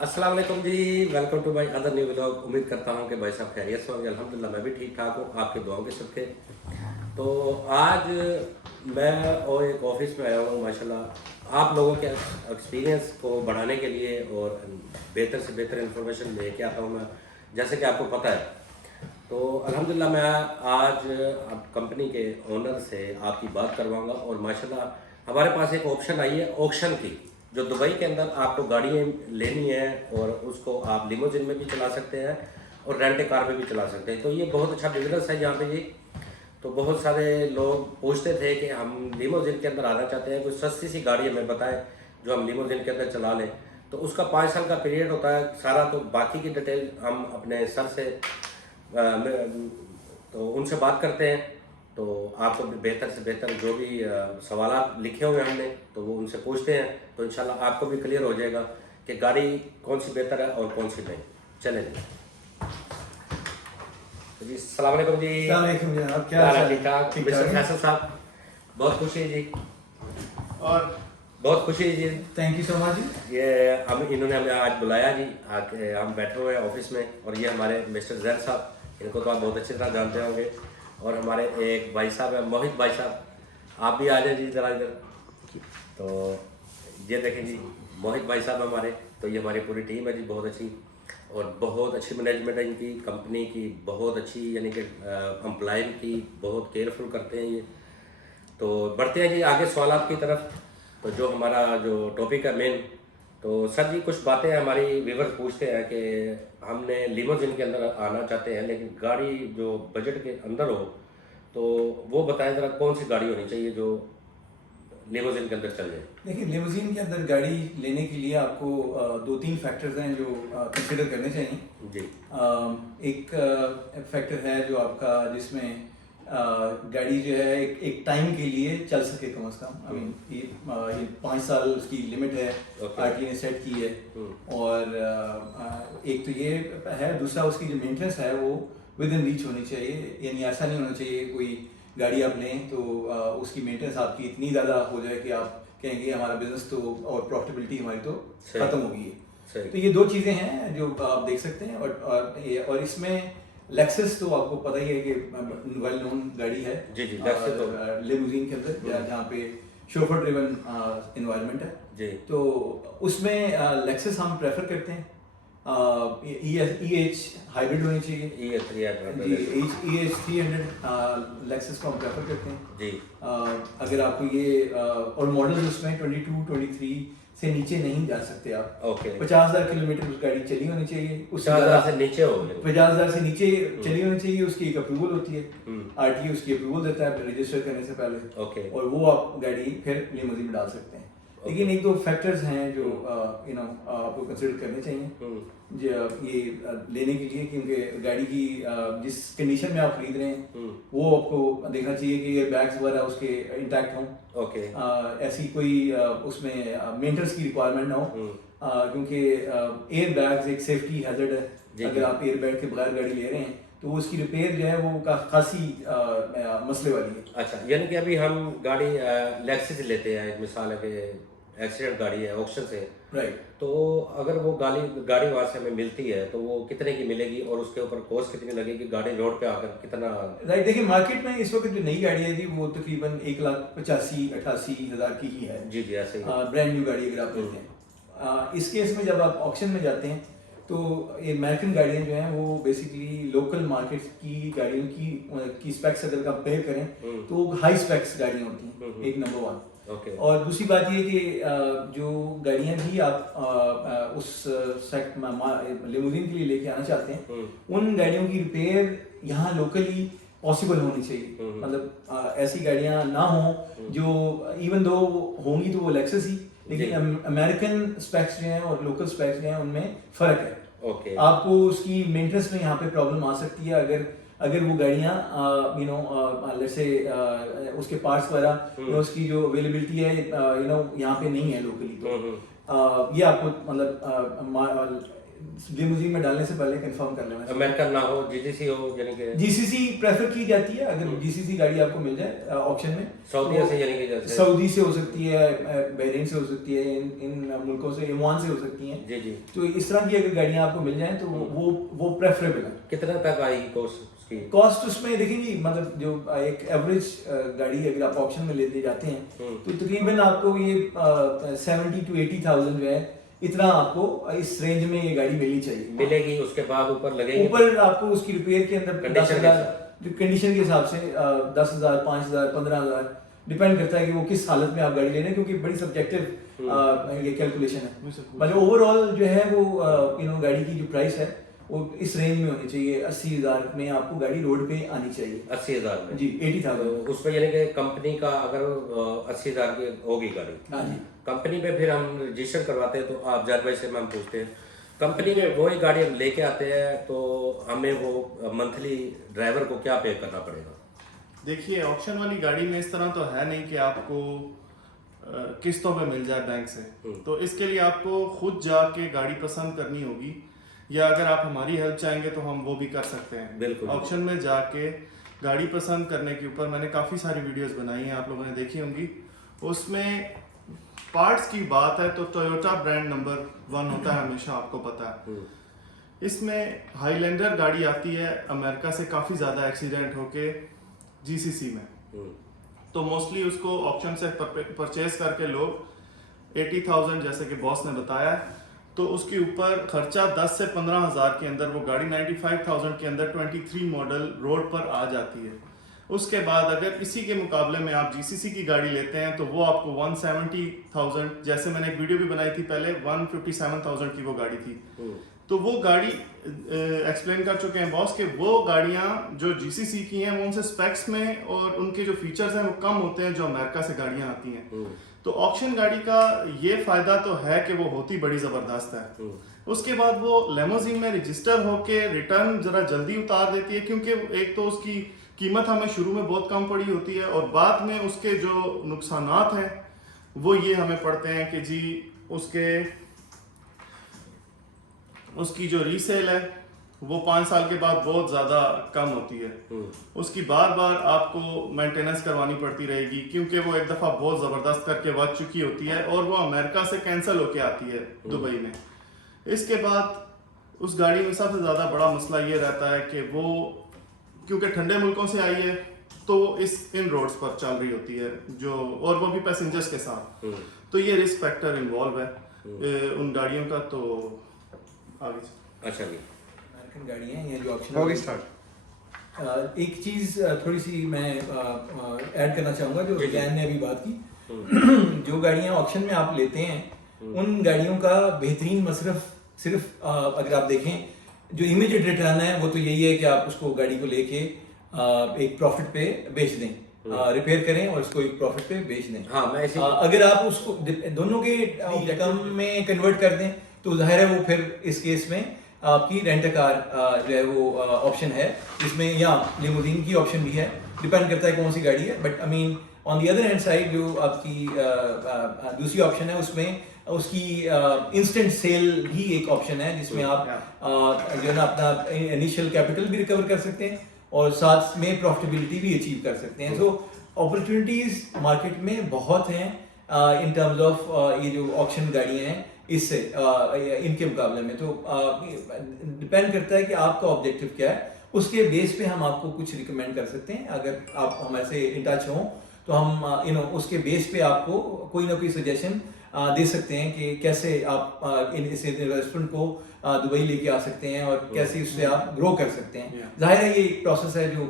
अस्सलाम वालेकुम जी। Welcome to my other new vlog. उम्मीद करता हूँ कि भाई साहब खैरियत से होंगे। अल्हम्दुलिल्लाह मैं भी ठीक ठाक हूँ, आपके दुआओं के सदके। तो आज मैं और एक ऑफिस में आया हूँ माशाल्लाह आप लोगों के एक्सपीरियंस को बढ़ाने के लिए और बेहतर से बेहतर इंफॉर्मेशन लेके आता हूँ मैं, जैसे कि आपको पता है। तो अल्हम्दुलिल्लाह मैं आज अब कंपनी के ओनर से आपकी बात करवाऊंगा और माशाल्लाह हमारे पास एक ऑप्शन आई है ऑक्शन की, जो दुबई के अंदर आपको गाड़ियाँ लेनी है और उसको आप लिमोजिन में भी चला सकते हैं और रेंट कार में भी चला सकते हैं। तो ये बहुत अच्छा बिजनेस है यहाँ पे जी। तो बहुत सारे लोग पूछते थे कि हम लिमोजिन के अंदर आना चाहते हैं, कोई सस्ती सी गाड़ी हमें बताएं जो हम लिमोजिन के अंदर चला लें। तो उसका 5 साल का पीरियड होता है सारा। तो बाकी की डिटेल हम अपने सर से तो उनसे बात करते हैं। तो आपको बेहतर से बेहतर जो भी सवालात लिखे हुए हैं हमने तो वो उनसे पूछते हैं, तो इंशाल्लाह आपको भी क्लियर हो जाएगा कि गाड़ी कौन सी बेहतर है और कौन सी नहीं। चले जी। तो जी अस्सलाम वालेकुम जी। अस्सलाम वालेकुम जनाब, क्या क्या हाल हाल है? है? ठीक ठाक ठीक मिस्टर ठाक है। फैसल साहब, बहुत खुशी है जी, और बहुत खुशी है जी। थैंक यू सो मच जी। ये हम इन्होंने हमें आज बुलाया जी, आके हम बैठे हुए हैं ऑफिस में और ये हमारे मिस्टर जैद साहब, इनको तो आप बहुत अच्छी तरह जानते होंगे। और हमारे एक भाई साहब है मोहित भाई साहब, आप भी आ जाए जी ज़रा इधर। तो ये देखें जी मोहित भाई साहब हमारे, तो ये हमारी पूरी टीम है जी बहुत अच्छी। और बहुत अच्छी मैनेजमेंट है इनकी कंपनी की, बहुत अच्छी यानी कि एम्प्लॉय की बहुत केयरफुल करते हैं ये। तो बढ़ते हैं जी आगे सवालात की तरफ। तो जो हमारा जो टॉपिक है मेन, तो सर जी कुछ बातें हमारी व्यूवर पूछते हैं कि हमने लिमोजिन के अंदर आना चाहते हैं लेकिन गाड़ी जो बजट के अंदर हो, तो वो बताएं ज़रा कौन सी गाड़ी होनी चाहिए जो लिमोजिन के अंदर चल जाए। देखिए, लिमोजीन के अंदर गाड़ी लेने के लिए आपको दो तीन फैक्टर्स हैं जो कंसिडर करने चाहिए। जी एक फैक्टर है जो आपका जिसमें गाड़ी जो है एक टाइम के लिए चल सके कम से कम। आई मीन ये 5 साल उसकी लिमिट है, ओके। आरटीए ने सेट की है। और एक तो ये है, दूसरा उसकी जो मेंटेनेंस है वो विद इन रीच होनी चाहिए। यानी ऐसा नहीं होना चाहिए कोई गाड़ी आप लें तो उसकी मेंटेनेंस आपकी इतनी ज़्यादा हो जाए कि आप कहेंगे हमारा बिजनेस तो और प्रॉफिटेबिलिटी हमारी तो सही। खत्म हो गई है। सही। तो ये दो चीज़ें हैं जो आप देख सकते हैं। और इसमें लेक्सस तो आपको पता ही है कि वेल नोन गाड़ी है जी जी लेक्सस तो लिमोजीन के अंदर, जहाँ पे शोफर ड्रिवन इन्वायरमेंट है। जी तो उसमें लेक्सस हम प्रेफर करते हैं। ई एच हाइब्रिड होनी चाहिए ये थ्री जी। एच 300 लेक्सस को हम प्रेफर करते हैं। जी अगर आपको ये और मॉडल उसमें 22 23 से नीचे नहीं जा सकते आप। ओके। 50,000 किलोमीटर उस गाड़ी चली होनी चाहिए, उससे 50,000 से नीचे हो गए। 50,000 से नीचे चली होनी चाहिए। उसकी एक अप्रूवल होती है, हम्म, आरटीओ उसकी अप्रूवल देता है रजिस्टर करने से पहले। ओके। और वो आप गाड़ी फिर लिमोजिन में डाल सकते हैं। लेकिन एक दो फैक्टर्स हैं जो आपको कंसिडर करने चाहिए जो ये लेने के लिए, क्योंकि गाड़ी की जिस कंडीशन में आप खरीद रहे हैं वो आपको देखना चाहिए कि एयर बैग्स वगैरह उसके इंटैक्ट हों। ओके। ऐसी कोई उसमें मेंटेनेंस की रिक्वायरमेंट ना हो, क्योंकि एयर बैग्स एक सेफ्टी हैजर्ड है। जी, अगर जी। आप एयर बैग के बगैर गाड़ी ले रहे हैं तो उसकी रिपेयर जो है वो खासी मसले वाली है। अच्छा, यानी कि अभी हम गाड़ी लेक्सिस लेते हैं, एक मिसाल है कि एक्सीडेंट गाड़ी है ऑक्शन से, राइट। तो अगर वो गाड़ी गाड़ी वहाँ से हमें मिलती है तो वो कितने की मिलेगी और उसके ऊपर कॉस्ट कितनी लगेगी, गाड़ी रोड पे आकर कितना। राइट, देखिए मार्केट में इस वक्त जो नई गाड़ी है जी वो तकरीबन 1,85,88,000 की ही है। जी जी ऐसे ही। ब्रांड न्यू गाड़ी अगर आप लेते हैं। इस केस में जब आप ऑक्शन में जाते हैं तो ये अमेरिकन गाड़ियाँ जो हैं वो बेसिकली लोकल मार्केट की गाड़ियों की स्पेक्स अगर कंपेयर करें तो हाई स्पेक्स गाड़ियाँ होती हैं, एक नंबर 1। ओके। और दूसरी बात ये कि जो गाड़ियाँ भी आप उस लिमोजिन के लिए लेके आना चाहते हैं उन गाड़ियों की रिपेयर यहाँ लोकली पॉसिबल होनी चाहिए। मतलब ऐसी गाड़ियाँ ना हों जो इवन दो होंगी तो वो लेक्सस ही, लेकिन अमेरिकन स्पेक्स जो हैं और लोकल स्पेक्स जो हैं उनमें फ़र्क है। ओके। आपको उसकी मेंटेनेंस में यहाँ पे प्रॉब्लम आ सकती है अगर अगर वो गाड़ियाँ लेट्स से उसके पार्ट्स वगैरह उसकी जो अवेलेबिलिटी है यहाँ पे नहीं है लोकली। तो ये आपको मतलब लिमोजीन में डालने से पहले कंफर्म कर लेना चाहिए। अमेरिकन ना हो, जीसीसी हो, यानी कि जीसीसी प्रेफर की जाती है। अगर जीसीसी गाड़ी आपको मिल जाए ऑक्शन में, सऊदीया से, यानी कि जैसे सऊदी से हो सकती है, बहरीन से हो सकती है, इन मुल्कों से, ओमान से हो सकती हैं। जी जी। तो इस तरह की अगर गाड़ियां आपको मिल जाएं तो वो प्रेफरेबल है। कितने तक आएगी कॉस्ट उसकी? कॉस्ट उसमें देखेंगे, मतलब जो एक एवरेज गाड़ी अगर आप ऑक्शन में लेते जाते हैं तो तकरीबन आपको ये 70 to 80,000 जो है, इतना आपको इस रेंज में ये गाड़ी मिलनी चाहिए। मिलेगी, उसके बाद ऊपर लगेगी? ऊपर आपको उसकी रिपेयर के अंदर कंडीशन 10,000 कंडीशन के हिसाब से 10,000, 5,000, 15,000 डिपेंड करता है कि वो किस हालत में आप गाड़ी ले रहे हैं, क्योंकि बड़ी सब्जेक्टिव ये कैलकुलेशन है। मतलब ओवरऑल जो है वो गाड़ी की जो प्राइस है वो इस रेंज में होनी चाहिए। 80,000 में आपको गाड़ी रोड पे आनी चाहिए। 80,000 में? जी, 80,000 उसमें यानी कि कंपनी का अगर 80,000 की होगी गाड़ी, हाँ जी, कंपनी पे फिर हम रजिस्टर करवाते हैं, तो आप जाट भाई से हम पूछते हैं, कंपनी में वही गाड़ी हम लेके आते हैं तो हमें वो मंथली ड्राइवर को क्या पे करना पड़ेगा? देखिए, ऑक्शन वाली गाड़ी में इस तरह तो है नहीं कि आपको किस्तों पे मिल जाए बैंक से। तो इसके लिए आपको खुद जाके गाड़ी पसंद करनी होगी, या अगर आप हमारी हेल्प चाहेंगे तो हम वो भी कर सकते हैं। बिल्कुल। ऑक्शन में जाके गाड़ी पसंद करने के ऊपर मैंने काफ़ी सारी वीडियोस बनाई हैं, आप लोगों ने देखी होंगी। उसमें पार्ट्स की बात है तो टोयोटा ब्रांड नंबर 1 होता है हमेशा, आपको पता है। इसमें हाईलैंडर गाड़ी आती है अमेरिका से, काफ़ी ज़्यादा एक्सीडेंट होके जीसीसी में, तो मोस्टली उसको ऑक्शन से परचेज करके लोग 80,000 जैसे कि बॉस ने बताया, तो उसके ऊपर खर्चा 10 से 15,000 के अंदर वो गाड़ी 95,000 के अंदर 23 मॉडल रोड पर आ जाती है। उसके बाद अगर इसी के मुकाबले में आप जीसीसी की गाड़ी लेते हैं तो वो आपको 170,000, जैसे मैंने एक वीडियो भी बनाई थी पहले, 157,000 की वो गाड़ी थी। तो वो गाड़ी एक्सप्लेन कर चुके हैं बॉस के वो गाड़ियां जो जीसीसी की हैं वो उनसे स्पेक्स में और उनके जो फीचर्स हैं वो कम होते हैं जो अमेरिका से गाड़ियां आती हैं। तो ऑक्शन गाड़ी का ये फायदा तो है कि वो होती बड़ी जबरदस्त है। उसके बाद वो लेमोजीन में रजिस्टर होके रिटर्न जरा जल्दी उतार देती है, क्योंकि एक तो उसकी कीमत हमें शुरू में बहुत कम पड़ी होती है और बाद में उसके जो नुकसानात हैं वो ये हमें पड़ते हैं कि जी उसकी जो रीसेल है वो 5 साल के बाद बहुत ज़्यादा कम होती है। उसकी बार बार आपको मेंटेनेंस करवानी पड़ती रहेगी, क्योंकि वो एक दफ़ा बहुत ज़बरदस्त करके बच चुकी होती है और वो अमेरिका से कैंसिल होके आती है दुबई में। इसके बाद उस गाड़ी में सबसे ज़्यादा बड़ा मसला ये रहता है कि वो क्योंकि ठंडे मुल्कों से आई है तो इन रोड्स पर चल रही होती है जो, और वो भी पैसेंजर्स के साथ, तो ये रिस्क फैक्टर इन्वॉल्व है उन गाड़ियों का। तो आगे अच्छा जी, अमेरिकन गाड़ियाँ हैं जो ऑप्शन होगी स्टार्ट। एक चीज़ थोड़ी सी मैं ऐड करना चाहूँगा जो जैन ने अभी बात की। जो गाड़ियाँ ऑप्शन में आप लेते हैं उन गाड़ियों का बेहतरीन मसरफ सिर्फ अगर आप देखें जो इमीडिएट रिटर्न है वो तो यही है कि आप उसको गाड़ी को लेके एक प्रॉफिट पे बेच दें, रिपेयर करें और उसको एक प्रॉफिट पे बेच दें। हाँ, मैं अगर आप उसको दोनों के रकम में कन्वर्ट कर दें तो जाहिर है वो फिर इस केस में आपकी रेंट कार जो है वो ऑप्शन है, जिसमें या लिमोजीन की ऑप्शन भी है, डिपेंड करता है कौन सी गाड़ी है। But I mean on the other hand side जो आपकी दूसरी ऑप्शन है उसमें उसकी इंस्टेंट सेल भी एक ऑप्शन है, जिसमें आप जो है ना अपना इनिशियल कैपिटल भी रिकवर कर सकते हैं और साथ में प्रॉफिटेबिलिटी भी अचीव कर सकते हैं। तो अपॉर्चुनिटीज मार्केट में बहुत हैं इन टर्म्स ऑफ ये जो ऑप्शन गाड़ियाँ हैं इससे इनके मुकाबले में। तो डिपेंड करता है कि आपका ऑब्जेक्टिव क्या है, उसके बेस पे हम आपको कुछ रिकमेंड कर सकते हैं। अगर आप हमारे से इन टच हों तो हम उसके बेस पे आपको कोई ना कोई सजेशन दे सकते हैं कि कैसे आप इस इन्वेस्टमेंट को दुबई लेके आ सकते हैं और कैसे उससे आप ग्रो कर सकते हैं। जाहिर है ये एक प्रोसेस है जो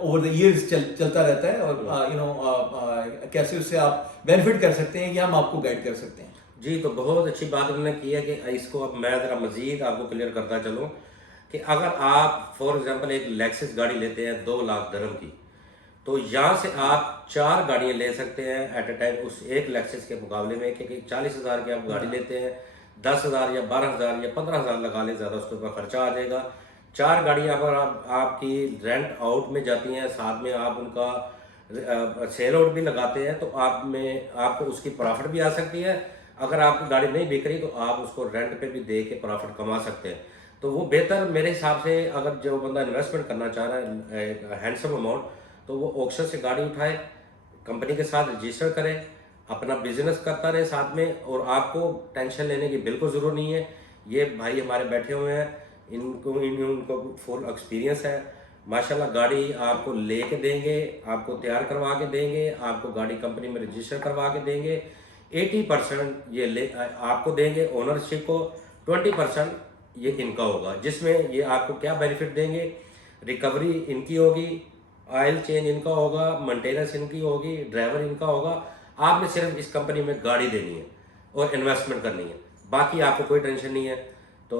ओवर द इयर्स चलता रहता है और कैसे उससे आप बेनिफिट कर सकते हैं ये हम आपको गाइड कर सकते हैं। जी, तो बहुत अच्छी बात उन्होंने की है कि इसको अब मैं ज़रा मज़ीद आपको क्लियर करता चलूँ कि अगर आप फॉर एग्जांपल एक लेक्सस गाड़ी लेते हैं 2 लाख दिरहम की, तो यहाँ से आप 4 गाड़ियाँ ले सकते हैं एट अ टाइम उस एक लेक्सस के मुकाबले में। क्योंकि 40,000 की आप गाड़ी लेते हैं, 10,000 या 12,000 या 15,000 लगा लें, ज़्यादा उसके ऊपर खर्चा आ जाएगा। 4 गाड़ियाँ पर आपकी रेंट आउट में जाती हैं, साथ में आप उनका सेल आउट भी लगाते हैं, तो आपको उसकी प्रॉफिट भी आ सकती है, अगर आपकी गाड़ी नहीं बिक रही तो आप उसको रेंट पे भी दे के प्रॉफिट कमा सकते हैं। तो वो बेहतर मेरे हिसाब से, अगर जो बंदा इन्वेस्टमेंट करना चाह रहा है हैंडसम अमाउंट, तो वो ऑक्शन से गाड़ी उठाए, कंपनी के साथ रजिस्टर करे, अपना बिजनेस करता रहे साथ में, और आपको टेंशन लेने की बिल्कुल ज़रूरत नहीं है। ये भाई हमारे बैठे हुए हैं, उनको फुल एक्सपीरियंस है माशाल्लाह। गाड़ी आपको लेके देंगे, आपको तैयार करवा के देंगे, आपको गाड़ी कंपनी में रजिस्टर करवा के देंगे। 80% ये आपको देंगे ओनरशिप को, 20% ये इनका होगा, जिसमें ये आपको क्या बेनिफिट देंगे, रिकवरी इनकी होगी, ऑयल चेंज इनका होगा, मेंटेनेंस इनकी होगी, ड्राइवर इनका होगा। आपने सिर्फ इस कंपनी में गाड़ी देनी है और इन्वेस्टमेंट करनी है, बाकी आपको कोई टेंशन नहीं है। तो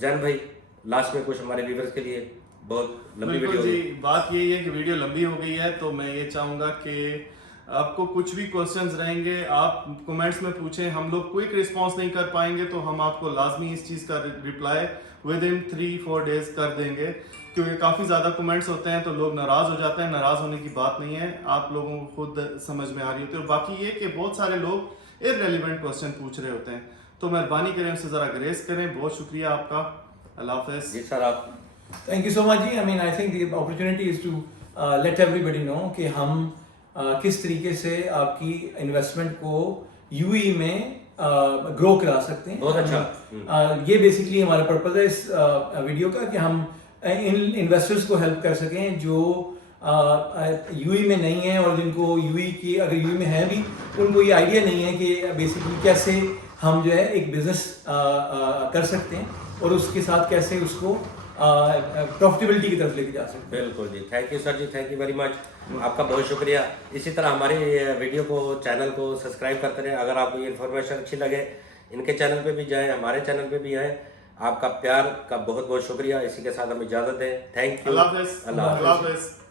जैन भाई लास्ट में कुछ हमारे व्यूवर्स के लिए, बहुत लंबी बिल्कुल वीडियो जी, होगी। बात यही है कि वीडियो लंबी हो गई है, तो मैं ये चाहूंगा कि आपको कुछ भी क्वेश्चंस रहेंगे आप कमेंट्स में पूछें। हम लोग क्विक रिस्पांस नहीं कर पाएंगे तो हम आपको लाजमी इस चीज़ का रिप्लाई विद इन 3-4 डेज कर देंगे, क्योंकि काफ़ी ज़्यादा कमेंट्स होते हैं तो लोग नाराज़ हो जाते हैं। नाराज़ होने की बात नहीं है, आप लोगों को खुद समझ में आ रही होती है। और बाकी ये कि बहुत सारे लोग इररेलेवेंट क्वेश्चन पूछ रहे होते हैं, तो मेहरबानी करें उनसे ज़रा ग्रेस करें। बहुत शुक्रिया आपका, अल्लाह हाफ़िज़। जी सर आप। थैंक यू सो मच जी। I mean I think the opportunity is to let everybody know कि हम किस तरीके से आपकी इन्वेस्टमेंट को यूएई में ग्रो करा सकते हैं। बहुत अच्छा। ये बेसिकली हमारा पर्पज है इस वीडियो का, कि हम इन इन्वेस्टर्स को हेल्प कर सकें जो यूएई में नहीं है, और जिनको यूएई की, अगर यूएई में है भी, उनको ये आइडिया नहीं है कि बेसिकली कैसे हम जो है एक बिजनेस कर सकते हैं और उसके साथ कैसे उसको प्रॉफिटेबिलिटी की तरफ लेके जा सकते हैं। बिल्कुल जी, थैंक यू सर जी, थैंक यू वेरी मच, आपका बहुत शुक्रिया। इसी तरह हमारे वीडियो को, चैनल को सब्सक्राइब करते रहें। अगर आपको ये इन्फॉर्मेशन अच्छी लगे, इनके चैनल पे भी जाएं, हमारे चैनल पे भी आएँ। आपका प्यार का बहुत बहुत शुक्रिया। इसी के साथ हम इजाज़त दें। Thank you. अल्लाह हाफ़िज़। अल्लाह हाफ़िज़। अल्लाह हाफ़िज़।